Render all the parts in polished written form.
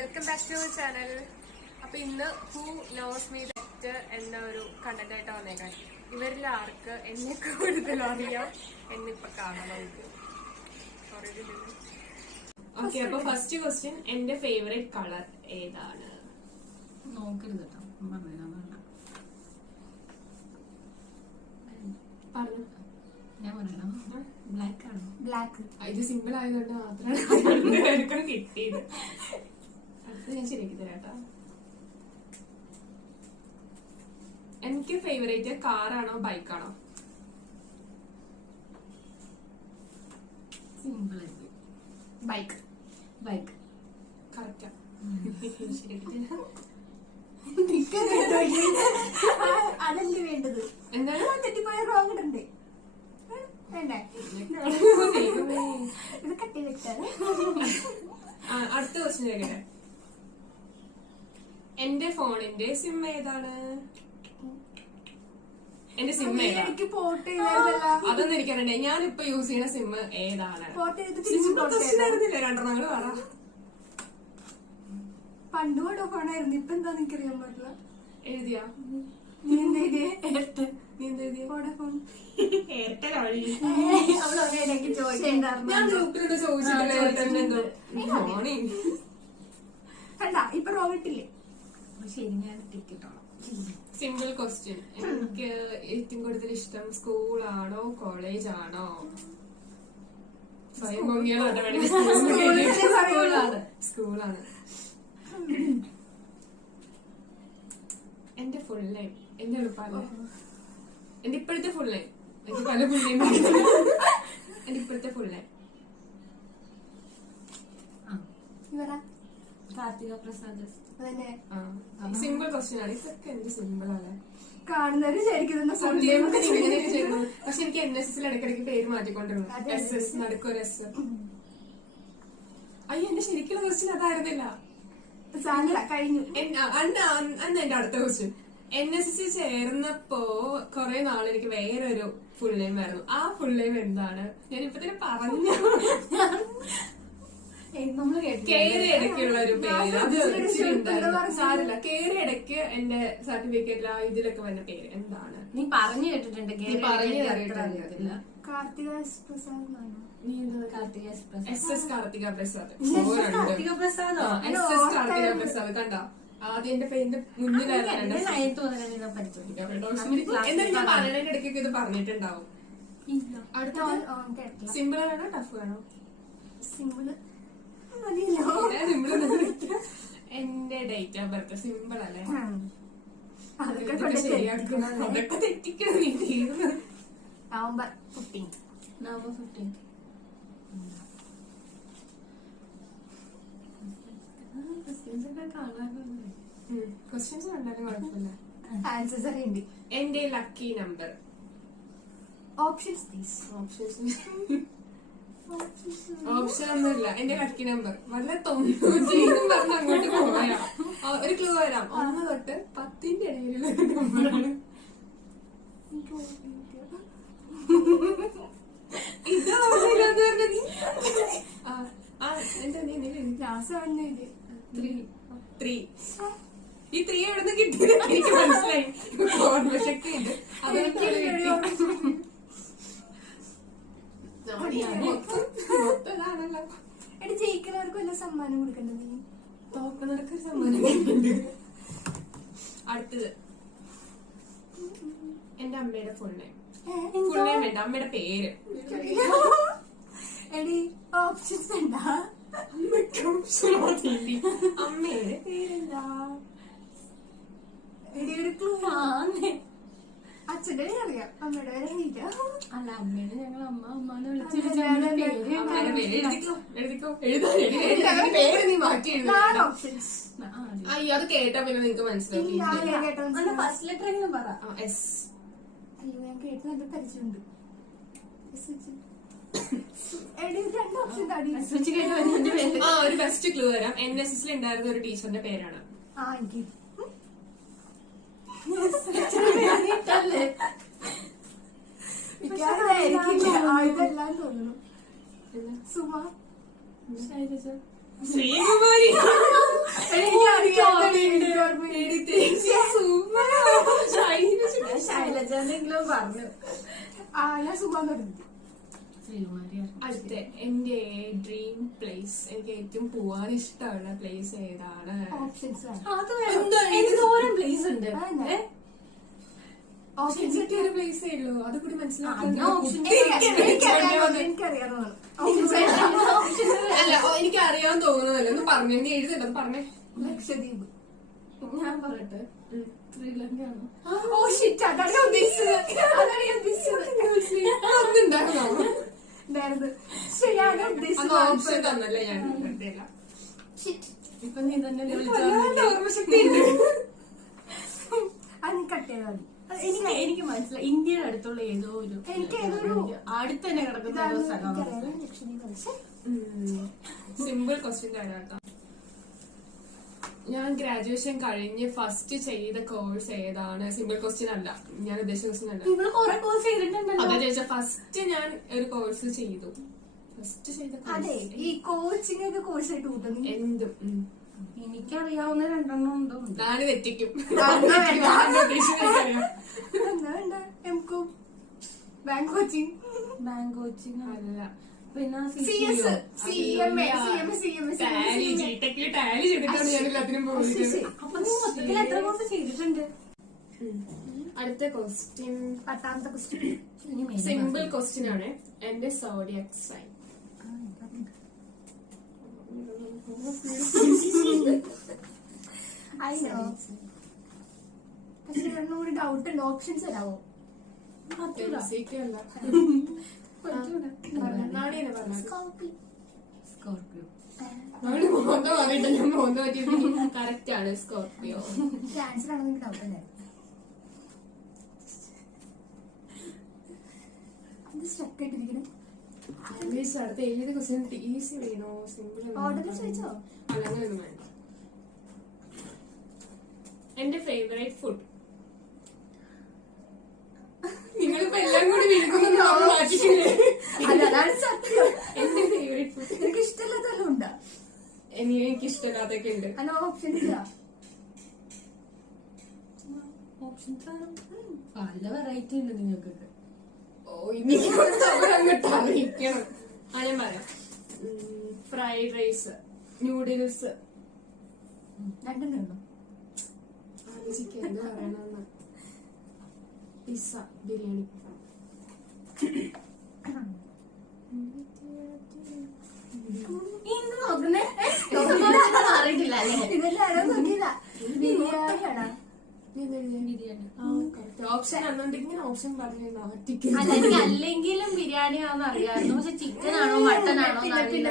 Welcome back to our channel. അപ്പൊ ഇന്ന് who knows me better എന്ന ഒരു കണ്ടന്റ് ആയിട്ട് വന്നേക്കാൻ. ഇവരിൽ ആർക്ക് എന്നെ കൂടുതൽ അറിയാം എന്നിപ്പൊ കാണാം നമുക്ക്. ഓക്കെ, അപ്പൊ ഫസ്റ്റ് ക്വസ്റ്റ്യൻ, എന്റെ ഫേവറേറ്റ് കളർ ഏതാണ്? നോക്കരുത് കേട്ടോ, പറഞ്ഞു. ഞാൻ പറയണം, ബ്ലാക്ക് ആണ്. ബ്ലാക്ക്. ഇത് സിമ്പിൾ ആയതുകൊണ്ട് മാത്രമാണ് കിട്ടിയത്. അടുത്ത് ഞാൻ ശരിയാക്കി തരാട്ടോ. എനിക്ക് ഫേവറേറ്റ് കാറാണോ ബൈക്കാണോ? Simple bike. ബൈക്ക് കറക്റ്റാ. അതല്ലേ വേണ്ടത്. എന്താണ് തെറ്റിപ്പോയ റോങ് ഇടണ്ടേ? വേണ്ടേ? ഇത് കട്ടി വെച്ചാല്. അടുത്ത ക്വസ്റ്റ്യൻ കേട്ടെ. എന്റെ ഫോണിന്റെ സിം ഏതാണ്? എന്റെ സിം ഏതാണ്? എനിക്ക് പോർട്ട് അതൊന്നും എനിക്കറിയണ്ടേ. ഞാനിപ്പോ യൂസ് ചെയ്യുന്ന സിം ഏതാണ്? രണ്ടെണ്ണം പറ. പണ്ട് കൂടെ ഫോണായിരുന്നു, ഇപ്പൊ എന്താ എനിക്കറിയാൻ പാടില്ല. എഴുതിയാ? നീ എന്താ എഴുതിയേ? നീ എന്താ എഴുതിയ? Phone Airtel. അവളൊരേക്ക് ചോദിക്കണ്ടായിരുന്നു. ഞാൻ ഗ്രൂപ്പിലൂടെ ചോദിച്ചിട്ടില്ല. കണ്ട ഇപ്പൊ റോങ് ഇട്ടില്ലേ? ശരി, ഞാൻ ടിക്കറ്റോളാം. Simple question. എനിക്ക് ഏറ്റവും കൂടുതൽ ഇഷ്ടം സ്കൂളാണോ കോളേജ് ആണോ? സ്വയം സ്കൂളാണ്. എന്റെ ഫുൾ നെയിം എന്റെ എളുപ്പല്ലേ? എന്റെ ഇപ്പോഴത്തെ ഫുൾ നെയിം. എനിക്ക് പല ഫുൾ നെയിം. എന്റെ ഇപ്പോഴത്തെ full name Karthika Prasad. Simple question ആണ്. ഇതൊക്കെ എന്ത് സിമ്പിൾ ആണ്. കാണുന്നവര് ശരിക്കും പക്ഷെ എനിക്ക് NSS ഇടയ്ക്കിടയ്ക്ക് പേര് മാറ്റിക്കൊണ്ടിരുന്നു. SS നടുക്കൊരു S. അയ്യോ, എന്റെ ശരിക്കുള്ള ക്വസ്റ്റ്യൻ അതായിരുന്നില്ല. കഴിഞ്ഞു. അന്ന് എന്റെ അടുത്ത ക്വസ്റ്റ്യൻ. NSS ചേർന്നപ്പോ കൊറേ നാൾ എനിക്ക് വേറൊരു ഫുൾ നെയിം ആയിരുന്നു. ആ ഫുൾ നെയിം എന്താണ്? ഞാനിപ്പോ തന്നെ പറഞ്ഞു. കേറി ഇടയ്ക്കുള്ള ഒരു പേര്. സാരില്ല, കേറി ഇടയ്ക്ക് എന്റെ സർട്ടിഫിക്കറ്റില ഇതിലൊക്കെ വന്ന പേര് എന്താണ്? നീ പറഞ്ഞു കേട്ടിട്ടുണ്ട്. കാർത്തിക പ്രസാദ്. നീ എന്താ? കാർത്തിക SS കാർത്തിക പ്രസാദ്. കാർത്തിക പ്രസാദോ? SS കാർത്തിക പ്രസാദ്. കണ്ടോ? ആദ്യം എന്റെ പേരിന്റെ മുന്നിലായിരുന്നു. എന്നാലും ഞാൻ പറയുന്നതിന്റെ ഇടയ്ക്കൊക്കെ ഇത് പറഞ്ഞിട്ടുണ്ടാവും. അടുത്ത സിമ്പിൾ ആണോ ടഫ് ആണോ? സിമ്പിള്. എന്റെ ഡേറ്റ് ഓഫ് ബർത്ത് സിമ്പിൾ അല്ലേ? അതൊക്കെ ശരിയാക്കണം. അതൊക്കെ തെറ്റിക്കണം. നീ തീർന്നു. നവംബർ 15. ക്വസ്റ്റ്യൻസ് കണ്ടാലും കുഴപ്പമില്ല. ആൻസേഴ്സ് അറിയണ്ടി. എന്റെ lucky number. Options please. Option ഒന്നുമില്ല. എന്റെ ലക്കി നമ്പർ വല്ല 90 പറഞ്ഞ് അങ്ങോട്ട് പോയാ. ഒരു ക്ലൂ വരാം. 1 തൊട്ട് 10ന്റെ ഇടയിലുള്ള നമ്പറാണ്. ഇത് എന്താ നീ 3. ഈ 3 എവിടെ നിന്ന് കിട്ടിയത് എനിക്ക് മനസ്സിലായി. ഓർമ്മശക്തി ഉണ്ട്. മൊത്തതാണല്ലോ. എടി ജയിക്കുന്നവർക്ക് വല്ല സമ്മാനം കൊടുക്കണ്ടത്? നീ തോക്കുന്നവർക്ക് സമ്മാനം. അടുത്തത് എന്റെ അമ്മയുടെ ഫുൾ നെയിം. ഫുൾ നെയിം വേണ്ട, അമ്മയുടെ പേര്. എടി ഓപ്ഷൻസ് എന്താ? അമ്മയുടെ പേരെന്താ? എടി ഒരു ക്ലൂ. അച്ഛന്റെ പേര് അറിയാം, അമ്മയുടെ പേര് അറിയില്ല. അല്ല, അമ്മേനെ ഞങ്ങൾ അമ്മാന്ന് പേര് നീ മാറ്റി എഴുതാ. ഓപ്ഷൻസ്. അയ്യോ, അത് കേട്ടാ പിന്നെ നിങ്ങക്ക് മനസ്സിലാക്കി. ഫസ്റ്റ് ലെറ്റർ എങ്കിലും പറ. S. അയ്യോ, ഞാൻ കേട്ട് നല്ല പരിചയമുണ്ട്. എടി 2 ഓപ്ഷൻ താടി. ഒരു ബെസ്റ്റ് ക്ലൂ തരാം. NSS ഉണ്ടായിരുന്ന ഒരു ടീച്ചറിന്റെ പേരാണ്. ഇതെല്ലാം തോന്നുന്നു. സുമ. ശ്രീകുമാരി. ശൈലജെങ്കിലും പറഞ്ഞു. ഞാൻ സുഖം പറഞ്ഞു. അടുത്ത എന്റെ ഡ്രീം പ്ലേസ്, എനിക്ക് ഏറ്റവും പോവാൻ ഇഷ്ടമുള്ള പ്ലേസ് ഏതാണ്? ഓപ്ഷൻസ് അത് എന്തോരം പ്ലേസ് ഉണ്ട്. ഓപ്ഷൻസ് ഒരു പ്ലേസേ ഉള്ളൂ, അത് കൂടി മനസ്സിലാക്കാൻ. എനിക്കറിയാവുന്നതാണ്. അല്ല എനിക്ക് അറിയാൻ തോന്നുന്നതല്ല, ഒന്ന് പറഞ്ഞു, നീ എഴുതല്ലോ പറഞ്ഞേ. ലക്ഷദ്വീപ്. ഞാൻ പറയട്ടെ, ശ്രീലങ്കയാണ്. ഓ ഷിറ്റ്, അതാണ് ഞാൻ ഉദ്ദേശിച്ചത്. അതാണ് ഞാൻ ഉദ്ദേശിച്ചത്. അതുണ്ടായിരുന്നോ? ഉണ്ടായിരുന്നു. ശരിയാണ് അന്ന് ഉദ്ദേശിച്ചത്. ഓപ്ഷൻ തന്നല്ലേ ഞാൻ എടുത്തില്ല. ഷിറ്റ്. ഇപ്പൊ നീ തന്നെ ഓർമ്മശക്തി ഉണ്ട്. അത് നീ കട്ട് ചെയ്താൽ മതി. എനിക്ക് മനസ്സിലായി. ഇന്ത്യയുടെ അടുത്തുള്ള ഏതോ ഒരു എനിക്ക് ഏതൊരു അടുത്ത് തന്നെ കിടക്കുന്ന ഒരു സ്ഥലമാണ്. സിമ്പിൾ ക്വസ്റ്റ്യൻ തരാട്ടോ. ഞാൻ ഗ്രാജുവേഷൻ കഴിഞ്ഞ് ഫസ്റ്റ് ചെയ്ത കോഴ്സ് ഏതാണ്? സിമ്പിൾ ക്വസ്റ്റ്യൻ അല്ല, ഞാൻ ഉദ്ദേശിച്ച ക്വസ്റ്റ്യൻ അല്ല. നിങ്ങൾ കുറെ കോഴ്സ് ചെയ്തിട്ടുണ്ടല്ലോ. അതാ ചോദിച്ചാൽ ഫസ്റ്റ് ഞാൻ ഒരു കോഴ്സ് ചെയ്തു. ഫസ്റ്റ് ചെയ്ത അതെ, ഈ കോച്ചിങ് ഒക്കെ കോഴ്സ് ആയിട്ട് കൂട്ടുന്നു. എന്തും എനിക്കറിയാവുന്ന 2 ഉണ്ട്. നാല് തെറ്റിക്കും. ബാങ്ക് കോച്ചിങ്, ബാങ്ക് കോച്ചിങ് അല്ല, പിന്നെ CS, CMA, ടാലി ജിടെക്കില് ടാലി ചെയ്തിട്ടാണ് ഞാൻ എല്ലാത്തിനും പോകുന്നത്. അപ്പൊ നീ മൊത്തത്തിൽ എത്ര കോഴ്സ് ചെയ്തിട്ടുണ്ട്? അടുത്ത ക്വസ്റ്റ്യൻ 10ാമത്തെ ക്വസ്റ്റ്യൻ. സിമ്പിൾ ക്വസ്റ്റ്യൻ ആണ്. എന്റെ സോഡിയക് സൈൻ. അയ്യോ, പക്ഷെ ഒന്നുകൂടി ഡൗട്ട് ഉണ്ട്. ഓപ്ഷൻസ് തരാമോ? സ്കോർപ്പിയോ. കറക്റ്റ് ആണ്, സ്കോർപ്പിയോ. ആൻസർ ആണെന്ന് എനിക്ക് ഡൗട്ട് ഉണ്ടായിരുന്നു. അത് സ്റ്റക്ക് ആയിട്ടിരിക്കണം. അടുത്ത ഏത് ക്വസ്റ്റ്യൻ ഈസി വേണോ സിമ്പിൾ? ഓർഡറിൽ ചോദിച്ചോ? അല്ല, അങ്ങനെയൊന്നും വേണ്ട. എന്റെ ഫേവറേറ്റ് ഫുഡ്. നിങ്ങളിപ്പോ എല്ലാം കൂടി അതാണ് സത്യം. എന്റെ ഫേവറേറ്റ് ഫുഡ്. എനിക്ക് ഇഷ്ടമില്ലാത്തല്ലോ ഉണ്ടാ. എനിക്ക് ഇഷ്ടമില്ലാത്തൊക്കെ ഉണ്ട്. അല്ല ഓപ്ഷൻസ് പല വെറൈറ്റി ഉണ്ട് നിങ്ങൾക്കൊക്കെ. ഓ, ഇനി അങ്ങോട്ട് അറിയിക്കണം. ആ, ഞാൻ പറയാം. Fried rice, noodles. രണ്ടെണ്ണോ? ആലോചിക്കാം എന്ത് പറയണമെന്ന്. പിസ്സ, ബിരിയാണി. എന്ത് നോക്കുന്നേ? അറിയിട്ടില്ല അല്ലേ? ഇതെല്ലാം ആരോ നോക്കിയില്ല. ബിരിയാണിയാണോ? ബിരിയാണി. ഓപ്ഷൻ അന്നുകൊണ്ട് ഇങ്ങനെ ഓപ്ഷൻ പറഞ്ഞു അല്ല, എനിക്ക് അല്ലെങ്കിലും ബിരിയാണി ആണെന്ന് അറിയാമായിരുന്നു. പക്ഷെ ചിക്കൻ ആണോ മട്ടൺ ആണോ സത്യമായിട്ട്.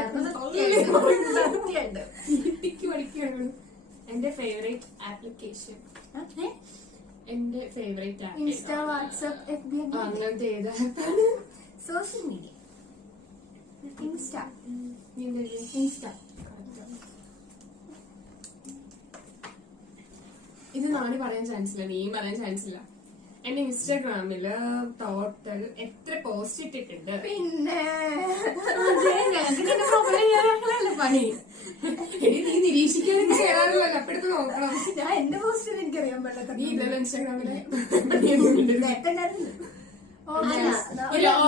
പഠിക്കുകയാണ്. എന്റെ ഫേവറേറ്റ് ആപ്ലിക്കേഷൻ. എന്റെ favourite app insta, WhatsApp, FB. അങ്ങനത്തെ ഏത് ആപ്പാണ്? Social media. ഇൻസ്റ്റ. ഇത് നാളെ പറയാൻ ചാൻസ് ഇല്ല, നീയും പറയാൻ ചാൻസ് ഇല്ല. എന്റെ ഇൻസ്റ്റാഗ്രാമില് ടോട്ടൽ എത്ര പോസ്റ്റ് ഇട്ടിട്ടുണ്ട്? പിന്നെ പണി നീ നിരീക്ഷിക്കാനൊക്കെ ചേരാറില്ല, അപ്പെടുത്ത് നോക്കണം. ഞാൻ എന്റെ പോസ്റ്റ് എനിക്കറിയാൻ പറ്റാത്ത. നീ ഇല്ലല്ലോ ഇൻസ്റ്റാഗ്രാമില്. നേരത്തെ ഉണ്ടായിരുന്നു.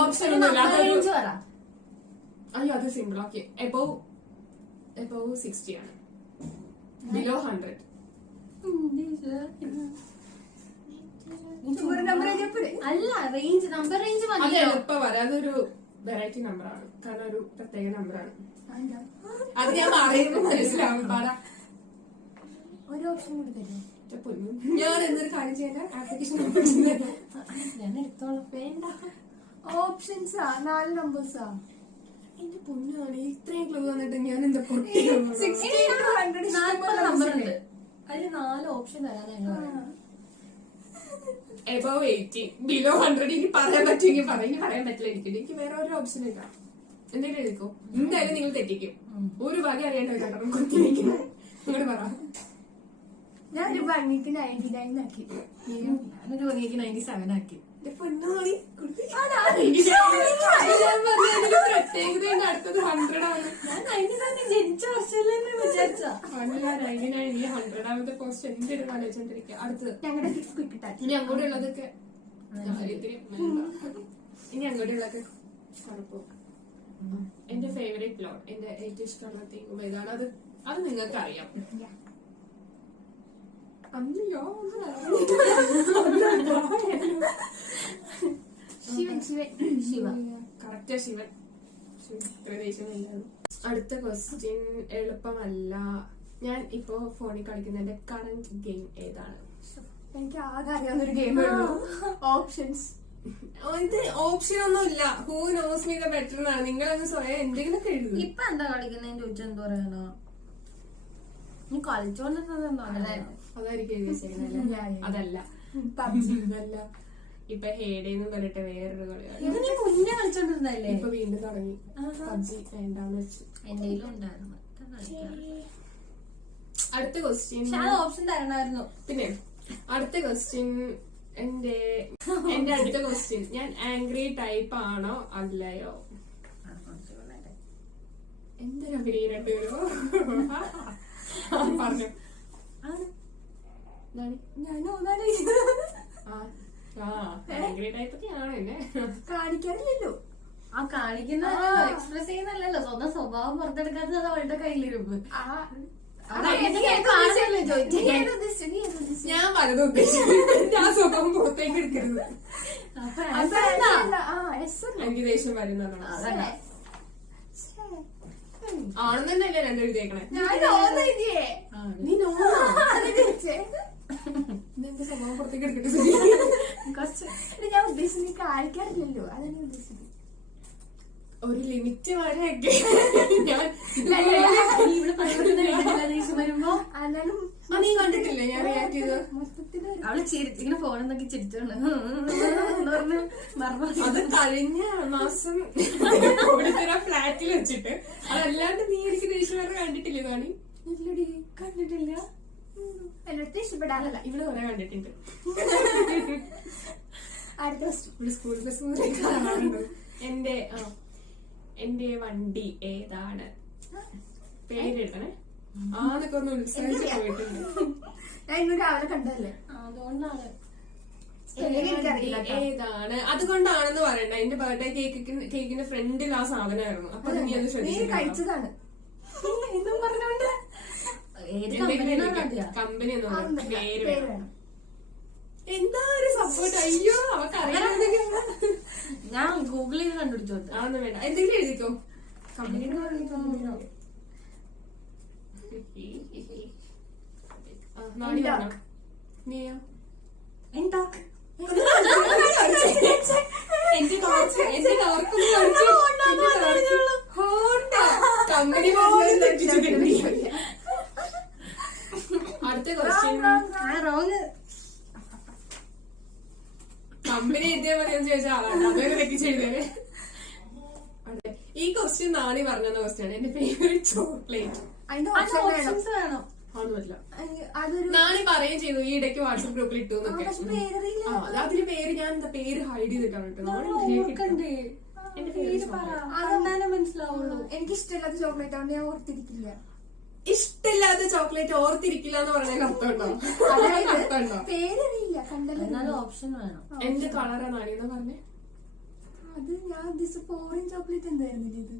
ഓപ്ഷൻ ഒന്നും പറ. അയ്യോ, അത് സിമ്പിൾ. ഓക്കെ, എബോവ് 60 ആണ്, ബിലോ 100. നമ്പർ അല്ല, റേഞ്ച് നമ്പർ റേഞ്ച് അത് മതിയോ? എളുപ്പം പറയാം, അതൊരു വെറൈറ്റി നമ്പറാണ്, കാരണം ഒരു പ്രത്യേക നമ്പറാണ്. അത് ഞാൻ പറയുമ്പോ മനസ്സിലാവും. പാടാ, ഒരു ഓപ്ഷൻ കൂടി തരുമോ? ഞാൻ എന്നൊരു കാര്യം ചെയ്യാൻ ആപ്ലിക്കേഷൻ ഞാൻ എടുത്തോളാം. വേണ്ട, ഓപ്ഷൻസാ 4 നമ്പേഴ്സാ. എന്റെ പൊന്നാണ്, ഇത്രയും ക്ലൂ വന്നിട്ട് ഞാൻ എന്താ പൊട്ടി. 60 to 100 40 നമ്പർ ഉണ്ട്. അതിൽ 4 ഓപ്ഷൻ തരാനാണ്. Above 80, below 100. എനിക്ക് പറയാൻ പറ്റുമെങ്കിൽ പറയാം, പറയാൻ പറ്റില്ല. എനിക്ക് വേറെ ഒരു ഓപ്ഷൻ ഇല്ല. എന്തെങ്കിലും എഴുതിക്കോ, എന്തായാലും നിങ്ങൾ തെറ്റിക്കും. ഒരു വക അറിയേണ്ട കൊത്തിരിക്കുന്നു. നിങ്ങൾ പറ. ഞാനൊരു ഭംഗിക്ക് 99 ആക്കി. ഞാനൊരു ഭംഗിക്ക് 97 ആക്കി. പൊന്നാളി പ്രത്യേകത അടുത്തത് 100 ആണ്. ഞാൻ 97 ജനിച്ച വർഷമല്ലേ വിചാരിച്ച. 99 100 രണ്ടാമത്തെ പോസ്റ്റ് എന്തിനും ആലോചിച്ചോണ്ടിരിക്കുക. അടുത്തത് ഞങ്ങളുടെ കിട്ടാൻ ഇനി അങ്ങോട്ടുള്ളതൊക്കെ ഇനി അങ്ങോട്ടുള്ളതൊക്കെ കുഴപ്പം. എന്റെ ഫേവറേറ്റ് പ്ലോട്ട്, എന്റെ ഏറ്റവും ഇഷ്ടമുള്ള തീം ഏതാണ്? അത് നിങ്ങൾക്ക് അറിയാം. ശിവൻ ശിവൻ ശിവ. കറക്റ്റ് ശിവൻ. അടുത്ത ക്വസ്റ്റ്യൻ എളുപ്പമല്ല. ഞാൻ ഇപ്പോ ഫോണിൽ കളിക്കുന്ന എന്റെ കറന്റ് ഗെയിം ഏതാണ്? എനിക്ക് ആകെ അറിയാവുന്നൊരു ഗെയിമേ ഉള്ളൂ. ഓപ്ഷൻസ്. ഇത് ഓപ്ഷൻ ഒന്നും ഇല്ല. Who knows me the better എന്നാണ്. നിങ്ങളൊന്ന് സ്വയം എന്തെങ്കിലുമൊക്കെ എഴുതും. ഇപ്പൊ എന്താ കളിക്കുന്നതെന്ന് ചോദിച്ചാൽ എന്താ പറയാനോ? നീ കളിച്ചോണ്ടിരുന്നതെന്തോ അതായിരിക്കും എഴുതി വെച്ചേക്കുന്നല്ലേ? അതല്ല, പബ്ജി ഇതല്ല. ഇപ്പൊ ഹേഡേന്ന് പറഞ്ഞിട്ട് വേറൊരു കളിയാണ്. ഇത് നീ മുന്നേ കളിച്ചോണ്ടിരുന്നല്ലേ? ഇപ്പൊ വീണ്ടും തുടങ്ങി. പബ്ജി വേണ്ടാന്ന് വെച്ചു. എന്റെ ഉണ്ടായിരുന്നു. അടുത്ത ക്വസ്റ്റ്യൻ. ഓപ്ഷൻ തരണമായിരുന്നു. പിന്നെ അടുത്ത ക്വസ്റ്റ്യൻ എന്റെ അടുത്ത ക്വസ്റ്റ്യൻ, ഞാൻ ആംഗ്രി ടൈപ്പ് ആണോ അല്ലയോ? എന്തൊരു അഭിനയം രണ്ടുപേരോ പറഞ്ഞു. ആംഗ്രി ടൈപ്പ് ഒക്കെ ആണ് എന്നെ കാണിക്കാറില്ലല്ലോ. ആ കാണിക്കുന്ന എക്സ്പ്രസ് ചെയ്യുന്നല്ലോ, സ്വന്തം സ്വഭാവം പുറത്തെടുക്കാത്തത് അത് അവളുടെ കയ്യിലിരുപ്പ്. ഞാൻ പലതും ഉദ്ദേശിച്ചു. ഞാൻ സ്വഭാവം പുറത്തേക്ക് എടുക്കരുത്. എനിക്ക് ദേഷ്യം വരുന്നതാണ്. ആണെന്ന് തന്നെയല്ലേ രണ്ടും എഴുതിയേക്കണേ? നീ എന്റെ സ്വഭാവം പുറത്തേക്ക് എടുക്കട്ടെ. ഞാൻ ഉദ്ദേശിച്ചത് കാണിക്കാറില്ലല്ലോ, അതാണ് ഉദ്ദേശിച്ചത്. ഒരു ലിമിറ്റ് വരെയൊക്കെ ഞാൻ വരുമ്പോ നീ കണ്ടിട്ടില്ലേ ഞാൻ റിയാക്ട് ചെയ്ത്? അവള് ചിരിച്ചിങ്ങനെ ഫോണിൽ നോക്കി ചിരിച്ചോണ്ട് അത് കഴിഞ്ഞ മാസം ഫ്ലാറ്റിൽ വെച്ചിട്ട്. അതല്ലാണ്ട് നീ എനിക്ക് ദേഷ്യം കണ്ടിട്ടില്ലേ കാണി? ഇല്ലടി, കണ്ടിട്ടില്ല. എന്നോട് ഇഷ്ടപ്പെടാനല്ല. ഇവിടെ കുറെ കണ്ടിട്ടുണ്ട്. അടുത്ത സ്കൂൾ ബസ് എന്റെ വണ്ടി ഏതാണ്? പേരെഴുതണേ. ആന്നൊക്കെ ഒന്ന് ഉത്സവിച്ച് പോയിട്ടുണ്ട്. ഞാൻ ഇന്ന് രാവിലെ കണ്ടല്ലേ, അതുകൊണ്ടാണ്. ഏതാണ്? അതുകൊണ്ടാണെന്ന് പറയണ്ട. എന്റെ ബർത്ത്ഡേ കേക്കിന്റെ ഫ്രണ്ടിൽ ആ സാധനമായിരുന്നു. അപ്പൊ നീ അത് ശ്രദ്ധിച്ചു. കഴിച്ചതാണ് എന്നും പറഞ്ഞോണ്ട് കമ്പനി എന്ന് പറഞ്ഞു. പേര് വേണം. എന്താ ഒരു സപ്പോർട്ട്. അയ്യോ അവക്കറിയാമെങ്കിൽ ഞാൻ ഗൂഗിൾ ചെയ്ത് കണ്ടുപിടിച്ചോട്ടെ. അതൊന്നും വേണ്ട, എന്തെങ്കിലും എഴുതിക്കോ. കമ്പനി നീയോ? എന്താ കമ്പനി അടുത്ത ക്വസ്റ്റ്യൻ. കമ്പനി എഴുതിയാൽ മതിയെന്ന് ചോദിച്ചാൽ ആളാണ്. അതൊരു തെറ്റിച്ചെഴുതേ. ഈ ക്വസ്റ്റ്യൻ നാണി പറഞ്ഞ ക്വസ്റ്റ്യൻ ആണ്. എന്റെ ഫേവറേറ്റ് ചോക്ലേറ്റ്. വേണം. അതൊന്നുമല്ല. നാണി പറയുകയും ചെയ്തു ഈ ഇടയ്ക്ക് വാട്സപ്പ് ഗ്രൂപ്പിൽ ഇട്ടു എന്നൊക്കെ. അതിന് പേര് ഞാൻ എന്താ പേര് ഹൈഡ് ചെയ്തിട്ടാണ് കേട്ടോ. മനസ്സിലാവുള്ളൂ. എനിക്ക് ഇഷ്ടമില്ലാത്ത ചോക്ലേറ്റ് ആണ്, ഞാൻ ഓർത്തിരിക്കില്ല. ഇഷ്ടമില്ലാത്ത ചോക്ലേറ്റ് ഓർത്തിരിക്കില്ല എന്ന് പറഞ്ഞതിന് അർത്ഥമുണ്ടോ? അർത്ഥമുണ്ടോ? പേരറിയില്ല, കണ്ടല്ലോ. ഓപ്ഷൻ വേണം. എന്ത് കളറാ നാണിയെന്ന് പറഞ്ഞേ? അത് ഞാൻ ഉദ്ദേശിച്ച ഓറഞ്ച് ചോക്ലേറ്റ് എന്തായിരുന്നില്ല ഇത്?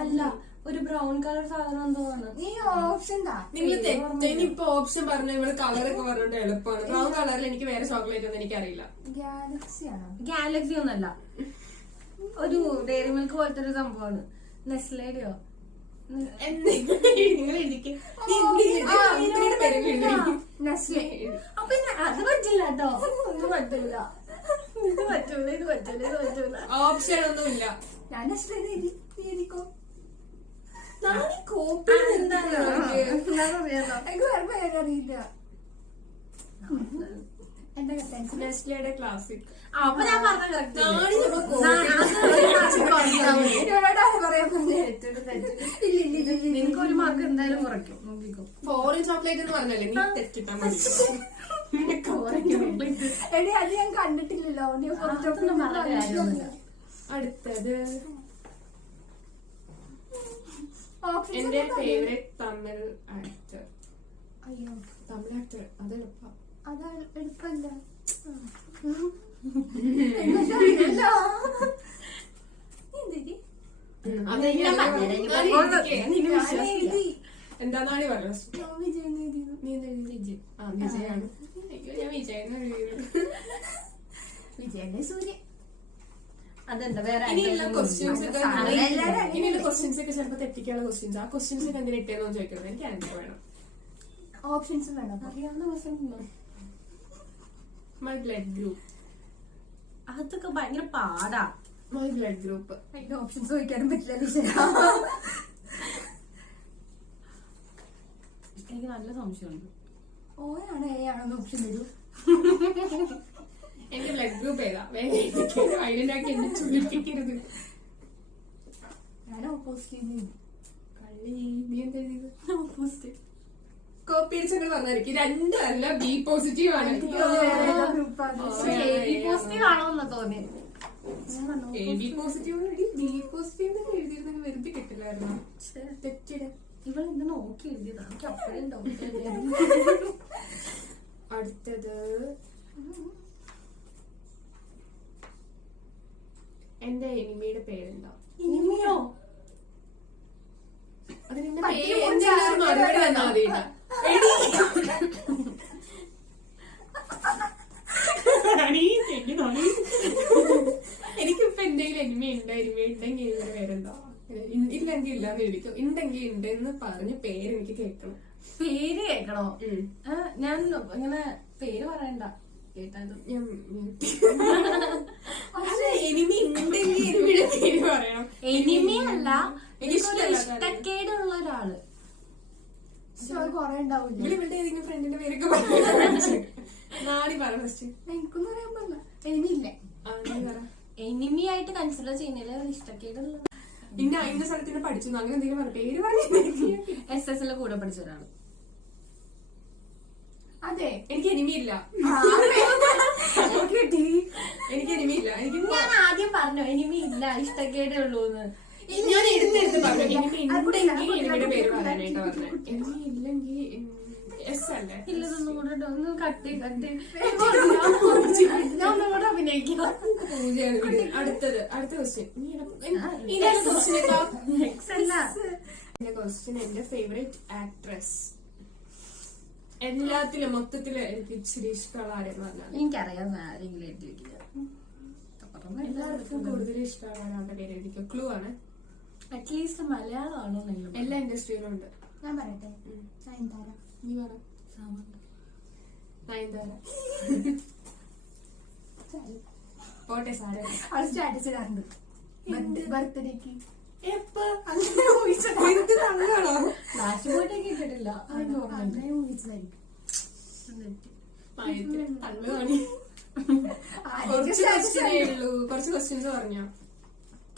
അല്ല, ഒരു ബ്രൗൺ കളർ സാധനം എന്തോ ആണ്. നീ ഓപ്ഷൻ നിങ്ങൾ തെറ്റിനിപ്പോ ഓപ്ഷൻ പറഞ്ഞ ഇവള് കളറൊക്കെ പറഞ്ഞോണ്ട് എളുപ്പമാണ്. ബ്രൗൺ കളറിൽ എനിക്ക് വേറെ ചോക്ലേറ്റ് ഒന്നും എനിക്കറിയില്ല. ഗാലക്സി ആണോ? ഗാലക്സി ഒന്നല്ല, ഒരു ഡയറി മിൽക്ക് പോലത്തെ ഒരു സംഭവമാണ്. നെസ്ലേഡിയോ നിങ്ങൾ എനിക്ക് നെസ്ലെ. അപ്പൊ അത് പറ്റില്ല കേട്ടോ. ഇത് പറ്റൂല, ഇത് പറ്റൂല, ഇത് പറ്റൂല, ഇത് പറ്റൂല. ഓപ്ഷൻ ഒന്നുമില്ല. ഞാൻ നെസ്ലെ എഴുതിക്കോ. കോപ്പി എനിക്ക് വേറെ പേരറിയില്ല. എന്റെ നെസ്ലയുടെ ക്ലാസിക്. അപ്പൊ ഞാൻ പറഞ്ഞ കറക്റ്റ്. നിനക്കൊരു മാർക്ക് എന്തായാലും കുറയ്ക്കും, നോക്കിക്കോ. ഫോറിൻ ചോക്ലേറ്റ് എന്ന് പറഞ്ഞല്ലേ നീ തെറ്റിട്ടാ മതി. എടി അത് ഞാൻ കണ്ടിട്ടില്ലല്ലോ. അടുത്തത് എന്റെ favourite Tamil actor. Tamil actor അത് എളുപ്പം. അത് എളുപ്പമല്ല. എന്താന്നാണ് പറഞ്ഞത്? നീ വിജയ്. ആ വിജയാണ്. അയ്യോ ഞാൻ വിജയനെ വിജയന്റെ സൂര്യ. അതെന്താ വേറെ ഇനിയുള്ള ക്വസ്റ്റ്യൻസ് ഒക്കെ ചിലപ്പോ തെറ്റിക്കാനുള്ള ക്വസ്റ്റ്യൻസ്. ആ ക്വസ്റ്റ്യൻസ് ഒക്കെ എന്തിനാ ഇട്ടേന്ന് ചോദിക്കുന്നത്. എനിക്ക് ആൻസർ വേണം. ഓപ്ഷൻസ് വേണം. അറിയാവുന്ന ക്വസ്റ്റ്യൻ. My blood group. അതൊക്കെ ഭയങ്കര പാടാ. My blood group. അതിന്റെ ഓപ്ഷൻസ് ചോദിക്കാനും പറ്റില്ല. എനിക്ക് നല്ല സംശയമുണ്ട്. ഓയാണോ എ ആണോ ഓപ്ഷൻ തരൂ. എന്റെ ബ്ലഡ് ഗ്രൂപ്പ് ഏതാ? ഐഡന്റാക്കി എന്നെ ചുരുപ്പിക്കരുത്. ഞാൻ ഓപ്പോസിറ്റ്. കള്ളി നീ എന്താ എഴുതിയത്? ഓപ്പോസിറ്റ്. കോപ്പി അടിച്ചങ്ങൾ പറഞ്ഞായിരിക്കും. രണ്ടും അല്ല, ബി പോസിറ്റീവ് ആണ്. പോസിറ്റീവ് ആണോന്ന് തോന്നി. A B positive B positive എഴുതിയിരുന്നെങ്കിൽ വെറുതെ കിട്ടില്ലായിരുന്നു. തെറ്റിട. ഇവളെന്താ നോക്കി എഴുതിയതാണ്. എനിക്ക് അപ്പോഴും ഡൗട്ട്. അടുത്തത് എന്റെ എനിമിയുടെ പേരെന്താ? ഇനിയോ അത് നിന്റെ പേര് മറുപടി തന്നാ മതി. എനിക്കിപ്പോ എന്തെങ്കിലും എനിമ ഉണ്ടെങ്കിൽ എനിമിയുടെ പേരെന്താ? ഇല്ലെങ്കിൽ ഇല്ലാന്ന് ചോദിക്കും. ഉണ്ടെങ്കിൽ ഉണ്ട് എന്ന് പറഞ്ഞ് പേര് എനിക്ക് കേൾക്കണം. പേര് കേക്കണോ? ഞാൻ ഇങ്ങനെ പേര് പറയണ്ട. കേട്ടാലും ഞാൻ എനിമി ഉണ്ടെങ്കിൽ എനിമിയുടെ പേര് പറയണം. എനിമിയല്ല, എനിക്കിഷ്ടമല്ല. ഇഷ്ടക്കേടുള്ള ഒരാള്. കൊറേ ഉണ്ടാവില്ല. ഇവിടെ ഏതെങ്കിലും ഫ്രണ്ടിന്റെ പേരൊക്കെ പറഞ്ഞു. നാളെ പറ ഫസ്റ്റ്. എനിക്കൊന്നും അറിയാൻ പാടില്ല. എനിമില്ല. എനിമി ആയിട്ട് കൺസിഡർ ചെയ്യുന്നില്ല, ഇഷ്ടക്കേടുള്ള. പിന്നെ അതിന്റെ സ്ഥലത്തിന് പഠിച്ചു അങ്ങനെ എന്തെങ്കിലും പറഞ്ഞു പേര് പറഞ്ഞു. SS കൂടെ പഠിച്ച ഒരാള്. അതെ, എനിക്ക് എനിമിയില്ല. എനിക്ക് എനിമിയില്ല. ഞാൻ ആദ്യം പറഞ്ഞു എനിമി ഇല്ല, ഇഷ്ടക്കേടേ ഉള്ളൂന്ന്. ഞാൻ എടുത്തെടുത്ത് പറഞ്ഞു എനിമി ഉണ്ടെങ്കിൽ എനിമിയുടെ പേര് പറയാനായിട്ട് പറഞ്ഞു. എനിമി ഇല്ലെങ്കിൽ എസ് അല്ലേ? ഇല്ലതൊന്നും കൂടെ ഒന്ന് കട്ടി ഞാൻ ഒന്നും കൂടെ അഭിനയിക്കാം. അടുത്തത് അടുത്ത ക്വസ്റ്റ്യൻ. ക്വസ്റ്റ്യൻ എന്റെ ഫേവറേറ്റ് ആക്ട്രസ്. എല്ലാത്തിലും മൊത്തത്തില് എനിക്ക് ഇച്ചിരി ഇഷ്ടമുള്ള ആരെന്ന് പറഞ്ഞാൽ എനിക്കറിയാം ആരെങ്കിലും എഴുതി വെക്കില്ല. എല്ലാവർക്കും കൂടുതൽ ഇഷ്ടമുള്ള ഒരാളുടെ പേര് എഴുതിക്കോ. ക്ലൂ ആണ്. അറ്റ്ലീസ്റ്റ് മലയാളമാണോ? എല്ലാ ഇൻഡസ്ട്രിയിലും ഉണ്ട്. ഞാൻ പറയട്ടെ. നയൻതാര. നീ പറ. നയൻതാര. പോട്ടെ സാറേ. അത് സ്റ്റാറ്റസ് ഇടാറുണ്ട് ബർത്ത്ഡേക്ക്. എപ്പോ ലാസ്റ്റ് പോയിട്ടൊക്കെ ഇട്ടിട്ടില്ല. അങ്ങനെ ഊഹിച്ചതായിരിക്കും. കുറച്ച് ക്വസ്റ്റ്യൻസ് പറഞ്ഞോ.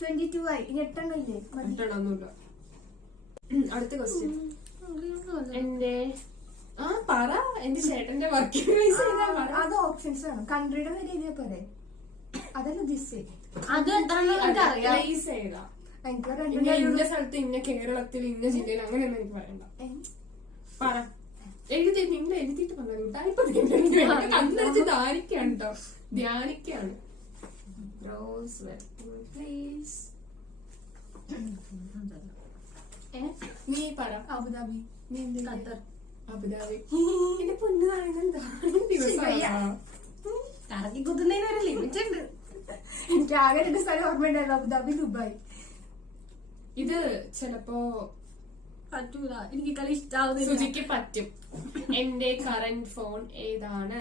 22 ആയി. ഇനി 8 ഇല്ലേ? ഒന്നുമില്ല. അടുത്ത ക്വസ്റ്റ്യൻ. എന്റെ പറ. എന്റെ ചേട്ടന്റെ വർക്കിംഗ് വയസ്സ് ചെയ്താ പറ. അത് ഓപ്ഷൻസ് വേണം. കൺട്രിയുടെ പേര് എഴുതിയാ പോരെ? അതല്ല ദിസ്. അത് അറിയാം. പ്ലേസ് ഏതാ? എനിക്ക് ഇന്ന സ്ഥലത്ത് ഇന്ന കേരളത്തിൽ ഇന്ന ജില്ലയിൽ അങ്ങനെയൊന്നും എനിക്ക് പറയണ്ട. പറ. എഴുതി നിങ്ങൾ എഴുതിയിട്ട് പറഞ്ഞു. കണ്ണടിച്ച് ധ്യാനിക്കാണ് കേട്ടോ. ധ്യാനിക്കാണ്. പ്ലീസ് നീ പറ. അബുദാബി. നീ എന്ത് ഖത്തർ. അബുദാബി. എന്റെ പൊന്നു കാണുന്ന കറക്കി കുത്തുന്നതിന് ഒരു ലിമിറ്റ് ഉണ്ട്. എനിക്ക് ആകെ 2 സ്ഥലം ഓർമ്മയുണ്ടായിരുന്നു. Abu Dhabi, Dubai. ഇത് ചിലപ്പോ പറ്റൂല. എനിക്ക് കളി ഇഷ്ടാവുന്നില്ല. സുജിക്ക് പറ്റും. എന്റെ കറന്റ് ഫോൺ ഏതാണ്?